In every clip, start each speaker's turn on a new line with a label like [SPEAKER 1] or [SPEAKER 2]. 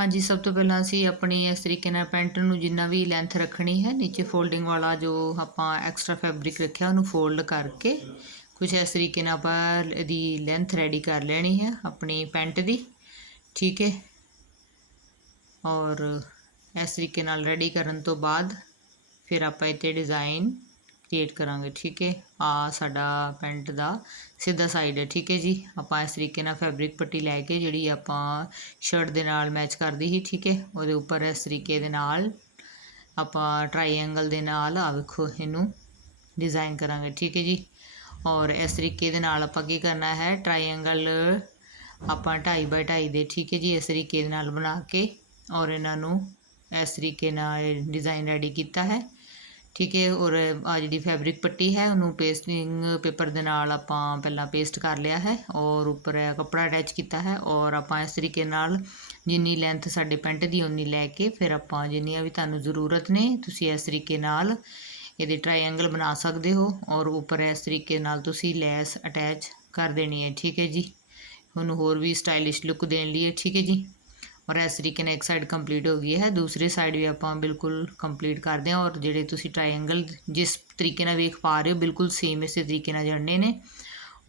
[SPEAKER 1] ਹਾਂਜੀ, ਸਭ ਤੋਂ ਪਹਿਲਾਂ ਅਸੀਂ ਆਪਣੀ ਇਸ ਤਰੀਕੇ ਨਾਲ ਪੈਂਟ ਨੂੰ ਜਿੰਨਾ ਵੀ ਲੈਂਥ ਰੱਖਣੀ ਹੈ, ਨੀਚੇ ਫੋਲਡਿੰਗ ਵਾਲਾ ਜੋ ਆਪਾਂ ਐਕਸਟਰਾ ਫੈਬਰਿਕ ਰੱਖਿਆ, ਉਹਨੂੰ ਫੋਲਡ ਕਰਕੇ ਕੁਝ ਇਸ ਤਰੀਕੇ ਨਾਲ ਆਪਾਂ ਇਹਦੀ ਲੈਂਥ ਰੈਡੀ ਕਰ ਲੈਣੀ ਹੈ ਆਪਣੀ ਪੈਂਟ ਦੀ, ਠੀਕ ਹੈ? ਔਰ ਇਸ ਤਰੀਕੇ ਨਾਲ ਰੈਡੀ ਕਰਨ ਤੋਂ ਬਾਅਦ ਫਿਰ ਆਪਾਂ ਇੱਥੇ ਡਿਜ਼ਾਈਨ ਕ੍ਰੀਏਟ ਕਰਾਂਗੇ, ਠੀਕ ਹੈ? ਆ ਸਾਡਾ ਪੈਂਟ ਦਾ ਸਿੱਧਾ ਸਾਈਡ ਹੈ, ਠੀਕ ਹੈ ਜੀ? ਆਪਾਂ ਇਸ ਤਰੀਕੇ ਨਾਲ ਫੈਬਰਿਕ ਪੱਟੀ ਲੈ ਕੇ ਜਿਹੜੀ ਆਪਾਂ ਸ਼ਰਟ ਦੇ ਨਾਲ ਮੈਚ ਕਰਦੀ ਸੀ, ਠੀਕ ਹੈ? ਉਹਦੇ ਉੱਪਰ ਇਸ ਤਰੀਕੇ ਦੇ ਨਾਲ ਆਪਾਂ ਟ੍ਰਾਇੰਗਲ ਦੇ ਨਾਲ ਆ ਵੇਖੋ ਇਹਨੂੰ ਡਿਜ਼ਾਈਨ ਕਰਾਂਗੇ, ਠੀਕ ਹੈ ਜੀ? ਔਰ ਇਸ ਤਰੀਕੇ ਦੇ ਨਾਲ ਆਪਾਂ ਕੀ ਕਰਨਾ ਹੈ? ਟ੍ਰਾਇੰਗਲ ਆਪਾਂ 2.5 ਬਾਈ 2.5 ਦੇ, ਠੀਕ ਹੈ ਜੀ? ਇਸ ਤਰੀਕੇ ਦੇ ਨਾਲ ਬਣਾ ਕੇ ਔਰ ਇਹਨਾਂ ਨੂੰ ਇਸ ਤਰੀਕੇ ਨਾਲ ਡਿਜ਼ਾਈਨ ਰੈਡੀ ਕੀਤਾ ਹੈ। ਠੀਕ ਹੈ, ਔਰ ਆ ਜਿਹੜੀ ਫੈਬਰਿਕ ਪੱਟੀ ਹੈ, ਉਹਨੂੰ ਪੇਸਟਿੰਗ ਪੇਪਰ ਦੇ ਨਾਲ ਆਪਾਂ ਪਹਿਲਾਂ ਪੇਸਟ ਕਰ ਲਿਆ ਹੈ ਔਰ ਉੱਪਰ ਕੱਪੜਾ ਅਟੈਚ ਕੀਤਾ ਹੈ ਔਰ ਆਪਾਂ ਇਸ ਤਰੀਕੇ ਨਾਲ ਜਿੰਨੀ ਲੈਂਥ ਸਾਡੇ ਪੈਂਟ ਦੀ ਉਨੀ ਲੈ ਕੇ ਫਿਰ ਆਪਾਂ ਜਿੰਨੀਆਂ ਵੀ ਤੁਹਾਨੂੰ ਜ਼ਰੂਰਤ ਨੇ, ਤੁਸੀਂ ਇਸ ਤਰੀਕੇ ਨਾਲ ਇਹਦੇ ਟ੍ਰਾਇੰਗਲ ਬਣਾ ਸਕਦੇ ਹੋ ਔਰ ਉੱਪਰ ਇਸ ਤਰੀਕੇ ਨਾਲ ਤੁਸੀਂ ਲੈਸ ਅਟੈਚ ਕਰ ਦੇਣੀ ਹੈ, ਠੀਕ ਹੈ ਜੀ। ਉਹਨੂੰ ਹੋਰ ਵੀ ਸਟਾਈਲਿਸ਼ ਲੁੱਕ ਦੇਣ ਲਈ ਠੀਕ ਹੈ ਜੀ। ਔਰ ਇਸ ਤਰੀਕੇ ਨਾਲ ਇੱਕ ਸਾਈਡ ਕੰਪਲੀਟ ਹੋ ਗਈ ਹੈ। ਦੂਸਰੀ ਸਾਈਡ ਵੀ ਆਪਾਂ ਬਿਲਕੁਲ ਕੰਪਲੀਟ ਕਰਦੇ ਹਾਂ ਔਰ ਜਿਹੜੇ ਤੁਸੀਂ ਟ੍ਰਾਇੰਗਲ ਜਿਸ ਤਰੀਕੇ ਨਾਲ ਵੇਖ ਪਾ ਰਹੇ ਹੋ, ਬਿਲਕੁਲ ਸੇਮ ਇਸੇ ਤਰੀਕੇ ਨਾਲ ਜੜਨੇ ਨੇ।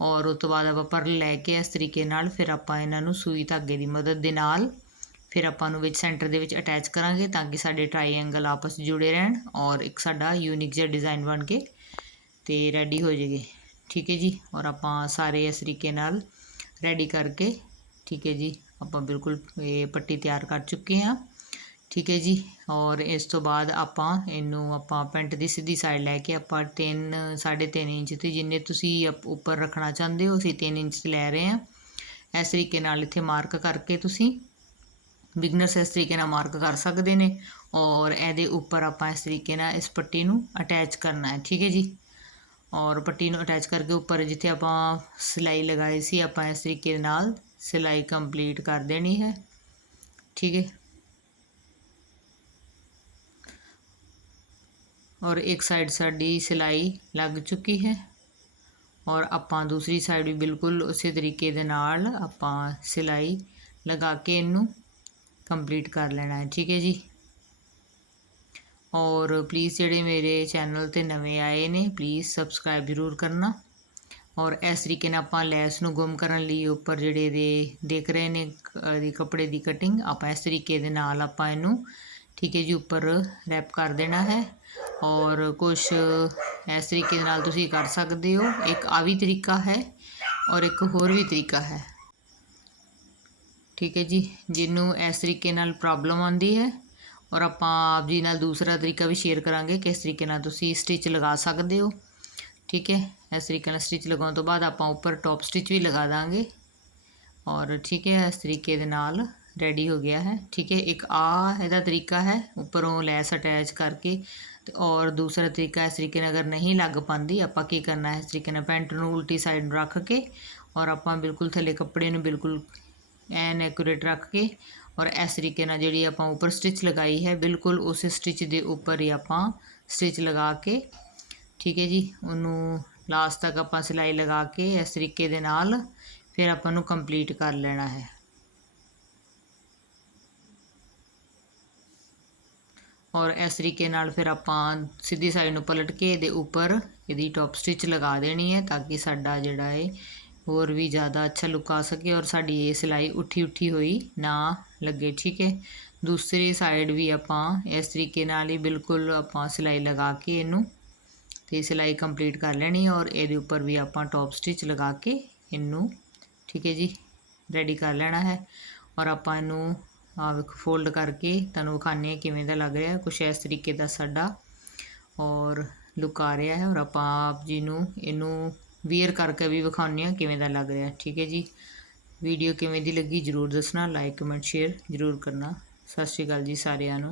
[SPEAKER 1] ਔਰ ਉਸ ਤੋਂ ਬਾਅਦ ਆਪਾਂ ਪਰ ਲੈ ਕੇ ਇਸ ਤਰੀਕੇ ਨਾਲ ਫਿਰ ਆਪਾਂ ਇਹਨਾਂ ਨੂੰ ਸੂਈ ਧਾਗੇ ਦੀ ਮਦਦ ਦੇ ਨਾਲ ਫਿਰ ਆਪਾਂ ਨੂੰ ਵਿੱਚ ਸੈਂਟਰ ਦੇ ਵਿੱਚ ਅਟੈਚ ਕਰਾਂਗੇ ਤਾਂ ਕਿ ਸਾਡੇ ਟ੍ਰਾਇੰਗਲ ਆਪਸ ਜੁੜੇ ਰਹਿਣ ਔਰ ਇੱਕ ਸਾਡਾ ਯੂਨਿਕ ਜਿਹਾ ਡਿਜ਼ਾਈਨ ਬਣ ਕੇ ਤੇ ਰੈਡੀ ਹੋ ਜਾਏਗੀ ਠੀਕ ਹੈ ਜੀ? ਔਰ ਆਪਾਂ ਸਾਰੇ ਇਸ ਤਰੀਕੇ ਨਾਲ ਰੈਡੀ ਕਰਕੇ, ਠੀਕ ਹੈ ਜੀ? ਆਪਾਂ ਬਿਲਕੁਲ ਇਹ ਪੱਟੀ ਤਿਆਰ ਕਰ ਚੁੱਕੇ ਹਾਂ। ਠੀਕ ਹੈ ਜੀ, ਔਰ ਇਸ ਤੋਂ ਬਾਅਦ ਆਪਾਂ ਇਹਨੂੰ ਆਪਾਂ ਪੈਂਟ ਦੀ ਸਿੱਧੀ ਸਾਈਡ ਲੈ ਕੇ ਆਪਾਂ 3 3.5 ਇੰਚ ਤੇ ਜਿੰਨੇ ਤੁਸੀਂ ਉੱਪਰ ਰੱਖਣਾ ਚਾਹੁੰਦੇ ਹੋ, ਅਸੀਂ 3 ਇੰਚ ਲੈ ਰਹੇ ਹਾਂ। ਇਸ ਤਰੀਕੇ ਨਾਲ ਇੱਥੇ ਮਾਰਕ ਕਰਕੇ ਤੁਸੀਂ ਬਿਗਨਰਸ ਇਸ ਤਰੀਕੇ ਨਾਲ ਮਾਰਕ ਕਰ ਸਕਦੇ ਨੇ, ਔਰ ਇਹਦੇ ਉੱਪਰ ਆਪਾਂ ਇਸ ਤਰੀਕੇ ਨਾਲ ਇਸ ਪੱਟੀ ਨੂੰ ਅਟੈਚ ਕਰਨਾ ਹੈ। ਠੀਕ ਹੈ ਜੀ, ਔਰ ਪੱਟੀ ਨੂੰ ਅਟੈਚ ਕਰਕੇ ਉੱਪਰ ਜਿੱਥੇ ਆਪਾਂ ਸਿਲਾਈ ਲਗਾਈ ਸੀ, ਆਪਾਂ ਇਸ ਤਰੀਕੇ ਨਾਲ ਸਿਲਾਈ ਕੰਪਲੀਟ ਕਰ ਦੇਣੀ ਹੈ। ਠੀਕ ਹੈ। ਔਰ ਇੱਕ ਸਾਈਡ ਸਾਡੀ ਸਿਲਾਈ ਲੱਗ ਚੁੱਕੀ ਹੈ। ਔਰ ਆਪਾਂ ਦੂਸਰੀ ਸਾਈਡ ਵੀ ਬਿਲਕੁਲ ਉਸੇ ਤਰੀਕੇ ਦੇ ਨਾਲ ਆਪਾਂ ਸਿਲਾਈ ਲਗਾ ਕੇ ਇਹਨੂੰ ਕੰਪਲੀਟ ਕਰ ਲੈਣਾ ਹੈ। ਠੀਕ ਹੈ ਜੀ। ਔਰ ਪਲੀਜ਼ ਜਿਹੜੇ ਮੇਰੇ ਚੈਨਲ ਤੇ ਨਵੇਂ ਆਏ ਨੇ ਪਲੀਜ਼ ਸਬਸਕ੍ਰਾਈਬ ਜ਼ਰੂਰ ਕਰਨਾ। ਔਰ ਇਸ ਤਰੀਕੇ ਨਾਲ ਆਪਾਂ ਲੈਸ ਨੂੰ ਗੁੰਮ ਕਰਨ ਲਈ ਉੱਪਰ ਜਿਹੜੇ ਦੇ ਦੇਖ ਰਹੇ ਨੇ ਦੀ ਕੱਪੜੇ ਦੀ ਕਟਿੰਗ ਆਪਾਂ ਇਸ ਤਰੀਕੇ ਦੇ ਨਾਲ ਆਪਾਂ ਇਹਨੂੰ, ਠੀਕ ਹੈ ਜੀ, ਉੱਪਰ ਰੈਪ ਕਰ ਦੇਣਾ ਹੈ। ਔਰ ਕੁਝ ਇਸ ਤਰੀਕੇ ਦੇ ਨਾਲ ਤੁਸੀਂ ਕਰ ਸਕਦੇ ਹੋ। ਇੱਕ ਆ ਵੀ ਤਰੀਕਾ ਹੈ ਔਰ ਇੱਕ ਹੋਰ ਵੀ ਤਰੀਕਾ ਹੈ। ਠੀਕ ਹੈ ਜੀ, ਜਿਹਨੂੰ ਇਸ ਤਰੀਕੇ ਨਾਲ ਪ੍ਰੋਬਲਮ ਆਉਂਦੀ ਹੈ ਔਰ ਆਪਾਂ ਆਪ ਜੀ ਨਾਲ ਦੂਸਰਾ ਤਰੀਕਾ ਵੀ ਸ਼ੇਅਰ ਕਰਾਂਗੇ ਕਿਸ ਤਰੀਕੇ ਨਾਲ ਤੁਸੀਂ ਸਟਿਚ ਲਗਾ ਸਕਦੇ ਹੋ। ਠੀਕ ਹੈ, ਇਸ ਤਰੀਕੇ ਨਾਲ ਸਟਿਚ ਲਗਾਉਣ ਤੋਂ ਬਾਅਦ ਆਪਾਂ ਉੱਪਰ ਟੌਪ ਸਟਿਚ ਵੀ ਲਗਾ ਦਾਂਗੇ। ਔਰ ਠੀਕ ਹੈ, ਇਸ ਤਰੀਕੇ ਦੇ ਨਾਲ ਰੈਡੀ ਹੋ ਗਿਆ ਹੈ। ਠੀਕ ਹੈ, ਇੱਕ ਆ ਇਹਦਾ ਤਰੀਕਾ ਹੈ, ਉੱਪਰੋਂ ਲੈਸ ਅਟੈਚ ਕਰਕੇ। ਤੇ ਔਰ ਦੂਸਰਾ ਤਰੀਕਾ, ਇਸ ਤਰੀਕੇ ਨਾਲ ਅਗਰ ਨਹੀਂ ਲੱਗ ਪਾਉਂਦੀ, ਆਪਾਂ ਕੀ ਕਰਨਾ ਹੈ, ਇਸ ਤਰੀਕੇ ਨਾਲ ਪੈਂਟ ਨੂੰ ਉਲਟੀ ਸਾਈਡ ਰੱਖ ਕੇ ਔਰ ਆਪਾਂ ਬਿਲਕੁਲ ਥੱਲੇ ਕੱਪੜੇ ਨੂੰ ਬਿਲਕੁਲ ਐਨ ਐਕੂਰੇਟ ਰੱਖ ਕੇ ਔਰ ਇਸ ਤਰੀਕੇ ਨਾਲ ਜਿਹੜੀ ਆਪਾਂ ਉੱਪਰ ਸਟਿਚ ਲਗਾਈ ਹੈ, ਬਿਲਕੁਲ ਉਸ ਸਟਿਚ ਦੇ ਉੱਪਰ ਹੀ ਆਪਾਂ ਸਟਿਚ ਲਗਾ ਕੇ ਠੀਕ ਹੈ ਜੀ, ਉਹਨੂੰ ਲਾਸਟ ਤੱਕ ਆਪਾਂ ਸਿਲਾਈ ਲਗਾ ਕੇ ਇਸ ਤਰੀਕੇ ਦੇ ਨਾਲ ਫਿਰ ਆਪਾਂ ਨੂੰ ਕੰਪਲੀਟ ਕਰ ਲੈਣਾ ਹੈ। ਔਰ ਇਸ ਤਰੀਕੇ ਨਾਲ ਫਿਰ ਆਪਾਂ ਸਿੱਧੀ ਸਾਈਡ ਨੂੰ ਪਲਟ ਕੇ ਇਹਦੇ ਉੱਪਰ ਇਹਦੀ ਟੌਪ ਸਟਿਚ ਲਗਾ ਦੇਣੀ ਹੈ ਤਾਂ ਕਿ ਸਾਡਾ ਜਿਹੜਾ ਹੈ ਹੋਰ ਵੀ ਜ਼ਿਆਦਾ ਅੱਛਾ ਲੁੱਕ ਆ ਸਕੇ ਔਰ ਸਾਡੀ ਇਹ ਸਿਲਾਈ ਉੱਠੀ ਉੱਠੀ ਹੋਈ ਨਾ ਲੱਗੇ, ਠੀਕ ਹੈ। ਦੂਸਰੀ ਸਾਈਡ ਵੀ ਆਪਾਂ ਇਸ ਤਰੀਕੇ ਨਾਲ ਹੀ ਬਿਲਕੁਲ ਆਪਾਂ ਸਿਲਾਈ ਲਗਾ ਕੇ ਇਹਨੂੰ ਤੇ ਸਿਲਾਈ ਕੰਪਲੀਟ ਕਰ ਲੈਣੀ ਔਰ ਇਹਦੇ ਉੱਪਰ ਵੀ ਆਪਾਂ ਟੌਪ ਸਟਿਚ ਲਗਾ ਕੇ ਇਹਨੂੰ, ਠੀਕ ਹੈ ਜੀ ਰੈਡੀ ਕਰ ਲੈਣਾ ਹੈ। ਔਰ ਆਪਾਂ ਇਹਨੂੰ ਆ ਵੇਖੋ ਫੋਲਡ ਕਰਕੇ ਤੁਹਾਨੂੰ ਵਿਖਾਣੇ ਕਿਵੇਂ ਦਾ ਲੱਗ ਰਿਹਾ, ਕੁਛ ਇਸ ਤਰੀਕੇ ਦਾ ਸਾਡਾ ਔਰ ਲੁੱਕ ਆ ਰਿਹਾ ਹੈ। ਔਰ ਆਪਾਂ ਆਪ ਜੀ ਨੂੰ ਇਹਨੂੰ ਵੀਅਰ ਕਰਕੇ ਵੀ ਵਿਖਾਉਂਦੇ ਆ ਕਿਵੇਂ ਦਾ ਲੱਗ ਰਿਹਾ, ਠੀਕ ਹੈ ਜੀ। ਵੀਡੀਓ ਕਿਵੇਂ ਦੀ ਲੱਗੀ ਜਰੂਰ ਦੱਸਣਾ ਲਾਈਕ ਕਮੈਂਟ ਸ਼ੇਅਰ ਜਰੂਰ ਕਰਨਾ। ਸਤਿ ਸ਼੍ਰੀ ਅਕਾਲ ਜੀ ਸਾਰਿਆਂ ਨੂੰ।